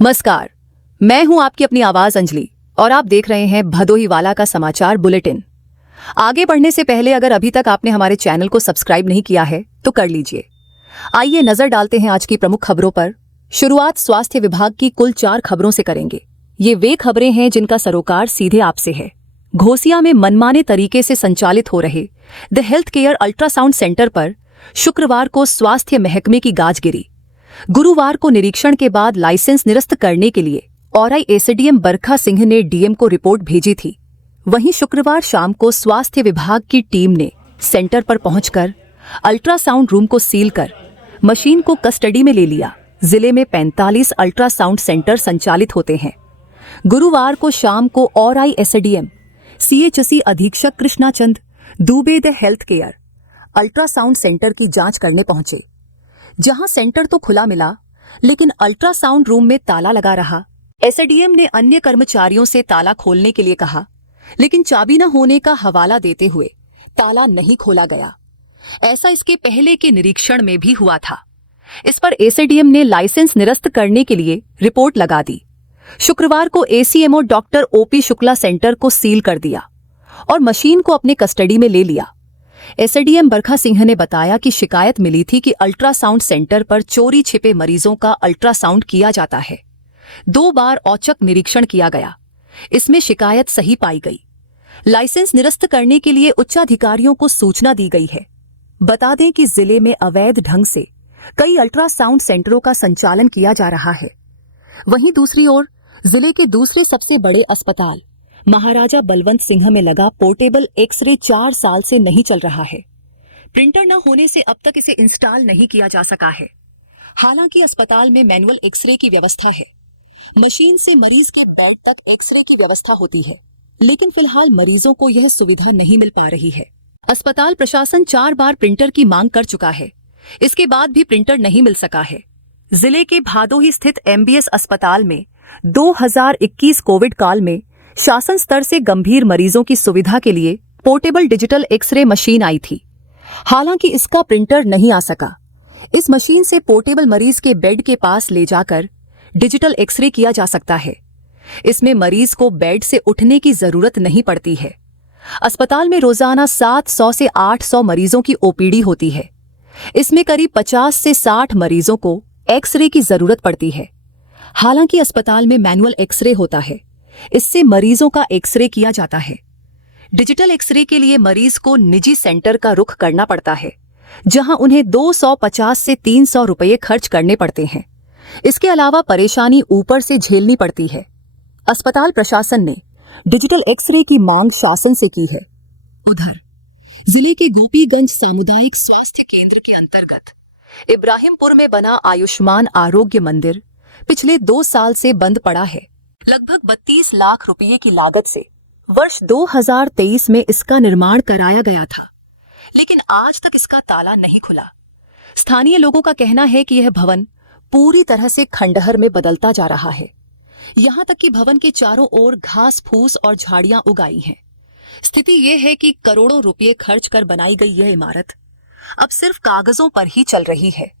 नमस्कार, मैं हूं आपकी अपनी आवाज अंजलि और आप देख रहे हैं भदोही वाला का समाचार बुलेटिन। आगे बढ़ने से पहले अगर अभी तक आपने हमारे चैनल को सब्सक्राइब नहीं किया है तो कर लीजिए। आइए नजर डालते हैं आज की प्रमुख खबरों पर। शुरुआत स्वास्थ्य विभाग की कुल 4 खबरों से करेंगे। ये वे खबरें हैं जिनका सरोकार सीधे आपसे है। घोसिया में मनमाने तरीके से संचालित हो रहे the health care ultrasound centre पर शुक्रवार को स्वास्थ्य महकमे की गाज गिरी। गुरुवार को निरीक्षण के बाद लाइसेंस निरस्त करने के लिए औराई एसडीएम बरखा सिंह ने डीएम को रिपोर्ट भेजी थी। वहीं शुक्रवार शाम को स्वास्थ्य विभाग की टीम ने सेंटर पर पहुंचकर अल्ट्रासाउंड रूम को सील कर मशीन को कस्टडी में ले लिया। जिले में 45 अल्ट्रासाउंड सेंटर संचालित होते हैं। गुरुवार को शाम को औराई एसडीएम सीएचसी अधीक्षक Krishnachand Dubey the health care ultrasound centre की जांच करने पहुंचे, जहां सेंटर तो खुला मिला लेकिन अल्ट्रासाउंड रूम में ताला लगा रहा। एसडीएम ने अन्य कर्मचारियों से ताला खोलने के लिए कहा, लेकिन चाबी न होने का हवाला देते हुए ताला नहीं खोला गया। ऐसा इसके पहले के निरीक्षण में भी हुआ था। इस पर एसडीएम ने लाइसेंस निरस्त करने के लिए रिपोर्ट लगा दी। शुक्रवार को ACMO doctor OP Shukla centre को सील कर दिया और मशीन को अपने कस्टडी में ले लिया। एसडीएम बरखा सिंह ने बताया कि शिकायत मिली थी कि अल्ट्रासाउंड सेंटर पर चोरी छिपे मरीजों का अल्ट्रासाउंड किया जाता है। 2 बार औचक निरीक्षण किया गया, इसमें शिकायत सही पाई गई। लाइसेंस निरस्त करने के लिए उच्चाधिकारियों को सूचना दी गई है। बता दें कि जिले में अवैध ढंग से कई अल्ट्रासाउंड सेंटरों का संचालन किया जा रहा है। वहीं दूसरी ओर जिले के दूसरे सबसे बड़े अस्पताल महाराजा बलवंत सिंह में लगा पोर्टेबल एक्सरे 4 साल से नहीं चल रहा है। प्रिंटर न होने से अब तक इसे इंस्टॉल नहीं किया जा सका है। हालांकि अस्पताल में मैनुअल एक्सरे की व्यवस्था है। मशीन से मरीज के बेड तक एक्सरे की व्यवस्था होती है, लेकिन फिलहाल मरीजों को यह सुविधा नहीं मिल पा रही है। अस्पताल प्रशासन 4 बार प्रिंटर की मांग कर चुका है, इसके बाद भी प्रिंटर नहीं मिल सका है। जिले के भादोही स्थित एमबीएस अस्पताल में 2021 कोविड काल में शासन स्तर से गंभीर मरीजों की सुविधा के लिए पोर्टेबल डिजिटल एक्सरे मशीन आई थी। हालांकि इसका प्रिंटर नहीं आ सका। इस मशीन से पोर्टेबल मरीज के बेड के पास ले जाकर डिजिटल एक्सरे किया जा सकता है। इसमें मरीज को बेड से उठने की जरूरत नहीं पड़ती है। अस्पताल में रोजाना 700 से 800 मरीजों की ओपीडी होती है। इसमें करीब 50 से 60 मरीजों को एक्सरे की जरूरत पड़ती है। हालांकि अस्पताल में मैनुअल एक्सरे होता है, इससे मरीजों का एक्सरे किया जाता है। डिजिटल एक्सरे के लिए मरीज को निजी सेंटर का रुख करना पड़ता है, जहां उन्हें 250 से 300 रुपये खर्च करने पड़ते हैं। इसके अलावा परेशानी ऊपर से झेलनी पड़ती है। अस्पताल प्रशासन ने डिजिटल एक्सरे की मांग शासन से की है। उधर जिले के गोपीगंज सामुदायिक स्वास्थ्य केंद्र के अंतर्गत इब्राहिमपुर में बना आयुष्मान आरोग्य मंदिर पिछले 2 साल से बंद पड़ा है। लगभग 32 लाख रुपये की लागत से वर्ष 2023 में इसका निर्माण कराया गया था, लेकिन आज तक इसका ताला नहीं खुला। स्थानीय लोगों का कहना है कि यह भवन पूरी तरह से खंडहर में बदलता जा रहा है। यहां तक कि भवन के चारों ओर घास फूस और झाड़ियां उगाई हैं। स्थिति यह है कि करोड़ों रुपये खर्च कर बनाई गई यह इमारत अब सिर्फ कागजों पर ही चल रही है।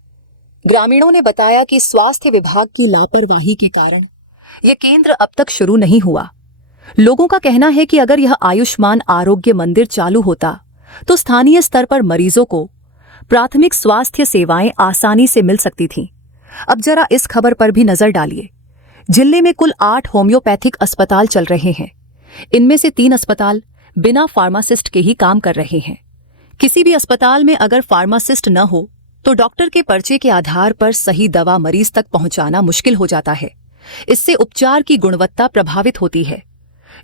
ग्रामीणों ने बताया कि स्वास्थ्य विभाग की लापरवाही के कारण यह केंद्र अब तक शुरू नहीं हुआ। लोगों का कहना है कि अगर यह आयुष्मान आरोग्य मंदिर चालू होता तो स्थानीय स्तर पर मरीजों को प्राथमिक स्वास्थ्य सेवाएं आसानी से मिल सकती थीं। अब जरा इस खबर पर भी नजर डालिए। जिले में कुल 8 होम्योपैथिक अस्पताल चल रहे हैं। इनमें से 3 अस्पताल बिना फार्मासिस्ट के ही काम कर रहे हैं। किसी भी अस्पताल में अगर फार्मासिस्ट न हो तो डॉक्टर के पर्चे के आधार पर सही दवा मरीज तक पहुंचाना मुश्किल हो जाता है। इससे उपचार की गुणवत्ता प्रभावित होती है।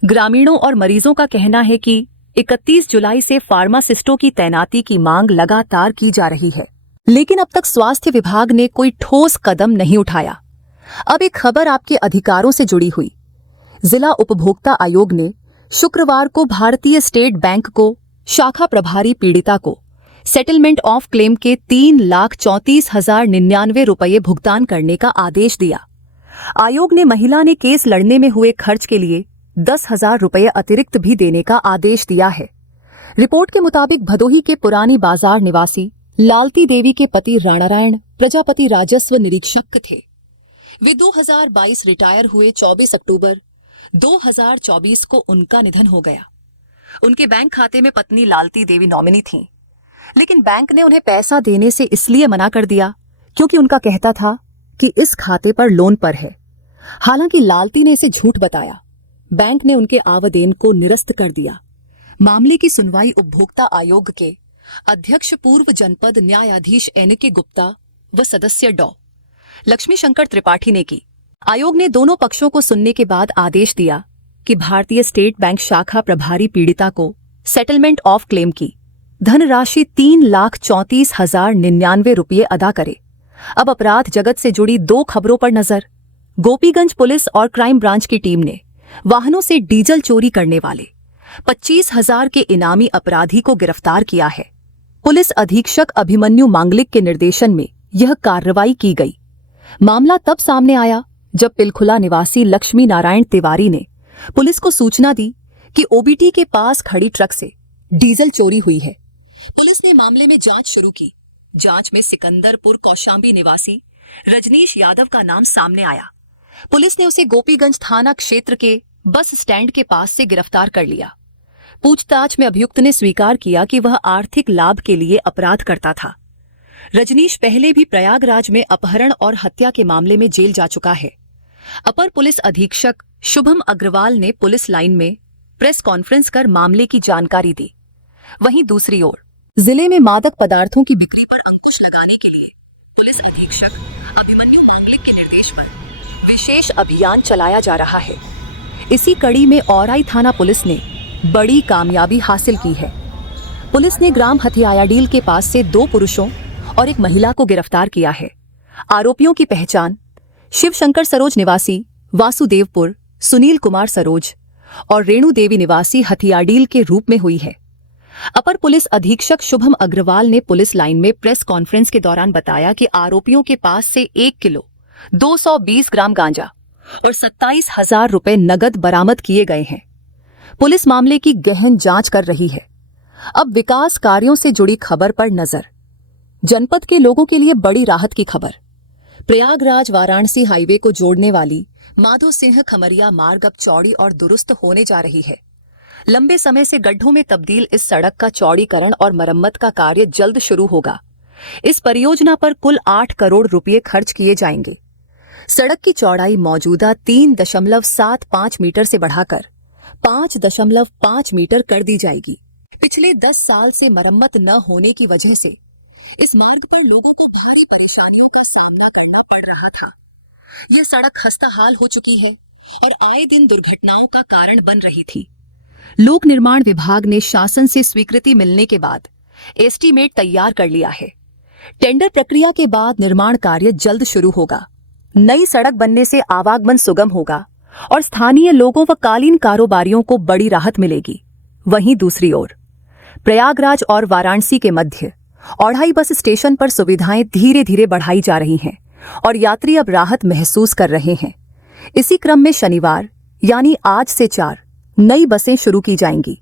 ग्रामीणों और मरीजों का कहना है कि 31 जुलाई से फार्मासिस्टों की तैनाती की मांग लगातार की जा रही है, लेकिन अब तक स्वास्थ्य विभाग ने कोई ठोस कदम नहीं उठाया। अब एक खबर आपके अधिकारों से जुड़ी हुई। जिला उपभोक्ता आयोग ने शुक्रवार को भारतीय स्टेट बैंक को शाखा प्रभारी पीड़िता को सेटलमेंट ऑफ क्लेम के 3,34,099 रुपये भुगतान करने का आदेश दिया। आयोग ने महिला ने केस लड़ने में हुए खर्च के लिए 10,000 रुपये अतिरिक्त भी देने का आदेश दिया है। रिपोर्ट के मुताबिक भदोही के पुरानी बाजार निवासी लालती देवी के पति राणारायण प्रजापति राजस्व निरीक्षक थे। वे 2022 रिटायर हुए। 24 अक्टूबर 2024 को उनका निधन हो गया। उनके बैंक खाते में पत्नी लालती देवी नॉमिनी थी, लेकिन बैंक ने उन्हें पैसा देने से इसलिए मना कर दिया क्योंकि उनका कहता था कि इस खाते पर लोन पर है। हालांकि लालती ने इसे झूठ बताया। बैंक ने उनके आवेदन को निरस्त कर दिया। मामले की सुनवाई उपभोक्ता आयोग के अध्यक्ष पूर्व जनपद न्यायाधीश एन.के. गुप्ता व सदस्य डॉ. लक्ष्मी शंकर त्रिपाठी ने की। आयोग ने दोनों पक्षों को सुनने के बाद आदेश दिया कि भारतीय स्टेट बैंक शाखा प्रभारी पीड़िता को सेटलमेंट ऑफ क्लेम की धनराशि 3,34,099 रुपये अदा करे। अब अपराध जगत से जुड़ी 2 खबरों पर नजर। गोपीगंज पुलिस और क्राइम ब्रांच की टीम ने वाहनों से डीजल चोरी करने वाले 25,000 के इनामी अपराधी को गिरफ्तार किया है। पुलिस अधीक्षक अभिमन्यु मांगलिक के निर्देशन में यह कार्रवाई की गई। मामला तब सामने आया जब पिलखुला निवासी लक्ष्मी नारायण तिवारी ने पुलिस को सूचना दी कि ओबीटी के पास खड़ी ट्रक से डीजल चोरी हुई है। पुलिस ने मामले में जांच शुरू की। जांच में सिकंदरपुर कौशांबी निवासी रजनीश यादव का नाम सामने आया। पुलिस ने उसे गोपीगंज थाना क्षेत्र के बस स्टैंड के पास से गिरफ्तार कर लिया। पूछताछ में अभियुक्त ने स्वीकार किया कि वह आर्थिक लाभ के लिए अपराध करता था। रजनीश पहले भी प्रयागराज में अपहरण और हत्या के मामले में जेल जा चुका है। अपर पुलिस अधीक्षक शुभम अग्रवाल ने पुलिस लाइन में प्रेस कॉन्फ्रेंस कर मामले की जानकारी दी। वहीं दूसरी ओर जिले में मादक पदार्थों की बिक्री पर अंकुश लगाने के लिए पुलिस अधीक्षक अभिमन्यु मांगलिक के निर्देश पर विशेष अभियान चलाया जा रहा है। इसी कड़ी में औराई थाना पुलिस ने बड़ी कामयाबी हासिल की है। पुलिस ने ग्राम हथियायाडील के पास से 2 पुरुषों और एक महिला को गिरफ्तार किया है। आरोपियों की पहचान शिवशंकर सरोज निवासी वासुदेवपुर, सुनील कुमार सरोज और रेणु देवी निवासी हथियाडील के रूप में हुई है। अपर पुलिस अधीक्षक शुभम अग्रवाल ने पुलिस लाइन में प्रेस कॉन्फ्रेंस के दौरान बताया कि आरोपियों के पास से 1 किलो 220 ग्राम गांजा और 27,000 रुपए नगद बरामद किए गए हैं। पुलिस मामले की गहन जांच कर रही है। अब विकास कार्यों से जुड़ी खबर पर नजर। जनपद के लोगों के लिए बड़ी राहत की खबर। प्रयागराज वाराणसी हाईवे को जोड़ने वाली माधो सिंह खमरिया मार्ग अब चौड़ी और दुरुस्त होने जा रही है। लंबे समय से गड्ढों में तब्दील इस सड़क का चौड़ीकरण और मरम्मत का कार्य जल्द शुरू होगा। इस परियोजना पर कुल 8 करोड़ रुपए खर्च किए जाएंगे। सड़क की चौड़ाई मौजूदा 3.75 मीटर से बढ़ाकर 5.5 मीटर कर दी जाएगी। पिछले 10 साल से मरम्मत न होने की वजह से इस मार्ग पर लोगों को भारी परेशानियों का सामना करना पड़ रहा था। यह सड़क खस्ताहाल हो चुकी है और आए दिन दुर्घटनाओं का कारण बन रही थी। लोक निर्माण विभाग ने शासन से स्वीकृति मिलने के बाद एस्टीमेट तैयार कर लिया है। टेंडर प्रक्रिया के बाद निर्माण कार्य जल्द शुरू होगा। नई सड़क बनने से आवागमन सुगम होगा और स्थानीय लोगों व कालीन कारोबारियों को बड़ी राहत मिलेगी। वहीं दूसरी ओर प्रयागराज और वाराणसी के मध्य औढ़ाई बस स्टेशन पर सुविधाएं धीरे धीरे बढ़ाई जा रही हैं और यात्री अब राहत महसूस कर रहे हैं। इसी क्रम में शनिवार यानी आज से 4 नई बसें शुरू की जाएंगी।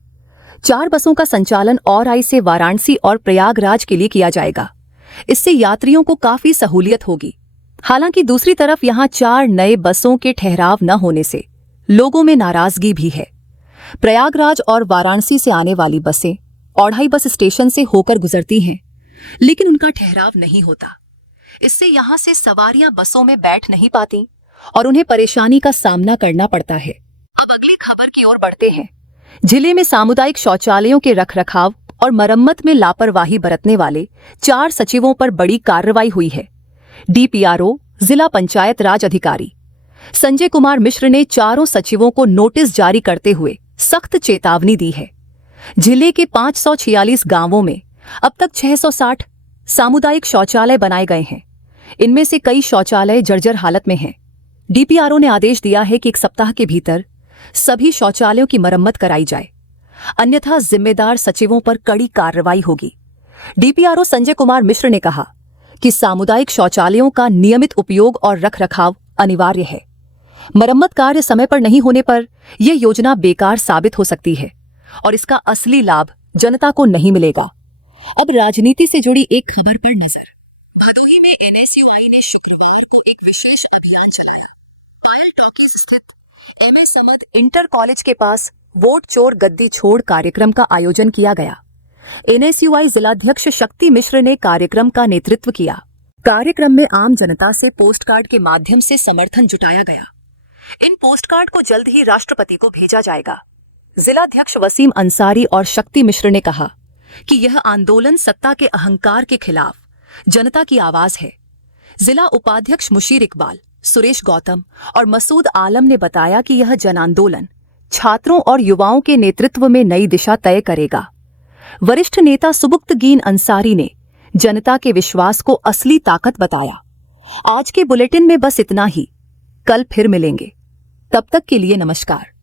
4 बसों का संचालन औराई से वाराणसी और प्रयागराज के लिए किया जाएगा। इससे यात्रियों को काफी सहूलियत होगी। हालांकि दूसरी तरफ यहां 4 नए बसों के ठहराव न होने से लोगों में नाराजगी भी है। प्रयागराज और वाराणसी से आने वाली बसें औढ़ाई बस स्टेशन से होकर गुजरती हैं, लेकिन उनका ठहराव नहीं होता। इससे यहां से सवारियां बसों में बैठ नहीं पाती और उन्हें परेशानी का सामना करना पड़ता है। अब अगली खबर की ओर बढ़ते हैं। जिले में सामुदायिक शौचालयों के रखरखाव और मरम्मत में लापरवाही बरतने वाले 4 सचिवों पर बड़ी कार्रवाई हुई है। डीपीआरओ जिला पंचायत राज अधिकारी संजय कुमार मिश्र ने 4 सचिवों को नोटिस जारी करते हुए सख्त चेतावनी दी है। जिले के 546 गांवों में अब तक 660 सामुदायिक शौचालय बनाए गए हैं। इनमें से कई शौचालय जर्जर हालत में हैं। डीपीआरओ ने आदेश दिया है कि 1 सप्ताह के भीतर सभी शौचालयों की मरम्मत कराई जाए, अन्यथा जिम्मेदार सचिवों पर कड़ी कार्रवाई होगी। डीपीआरओ संजय कुमार मिश्र ने कहा कि सामुदायिक शौचालयों का नियमित उपयोग और रखरखाव अनिवार्य है। मरम्मत कार्य समय पर नहीं होने पर यह योजना बेकार साबित हो सकती है और इसका असली लाभ जनता को नहीं मिलेगा। अब राजनीति से जुड़ी एक खबर पर नजर। भदोही में एनएसयूआई ने शुक्रवार को एक विशेष अभियान चलाया। पायल टॉकीज स्थित एमए समद इंटर कॉलेज के पास वोट चोर गद्दी छोड़ कार्यक्रम का आयोजन किया गया। एनएसयूआई जिलाध्यक्ष शक्ति मिश्र ने कार्यक्रम का नेतृत्व किया। कार्यक्रम में आम जनता से पोस्टकार्ड के माध्यम से समर्थन जुटाया गया। इन पोस्टकार्ड को जल्द ही राष्ट्रपति को भेजा जाएगा। जिलाध्यक्ष वसीम अंसारी और शक्ति मिश्र ने कहा कि यह आंदोलन सत्ता के अहंकार के खिलाफ जनता की आवाज है। जिला उपाध्यक्ष मुशीर इकबाल, सुरेश गौतम और मसूद आलम ने बताया कि यह जन आंदोलन छात्रों और युवाओं के नेतृत्व में नई दिशा तय करेगा। वरिष्ठ नेता सुबुक्तगीन अंसारी ने जनता के विश्वास को असली ताकत बताया। आज के बुलेटिन में बस इतना ही। कल फिर मिलेंगे। तब तक के लिए नमस्कार।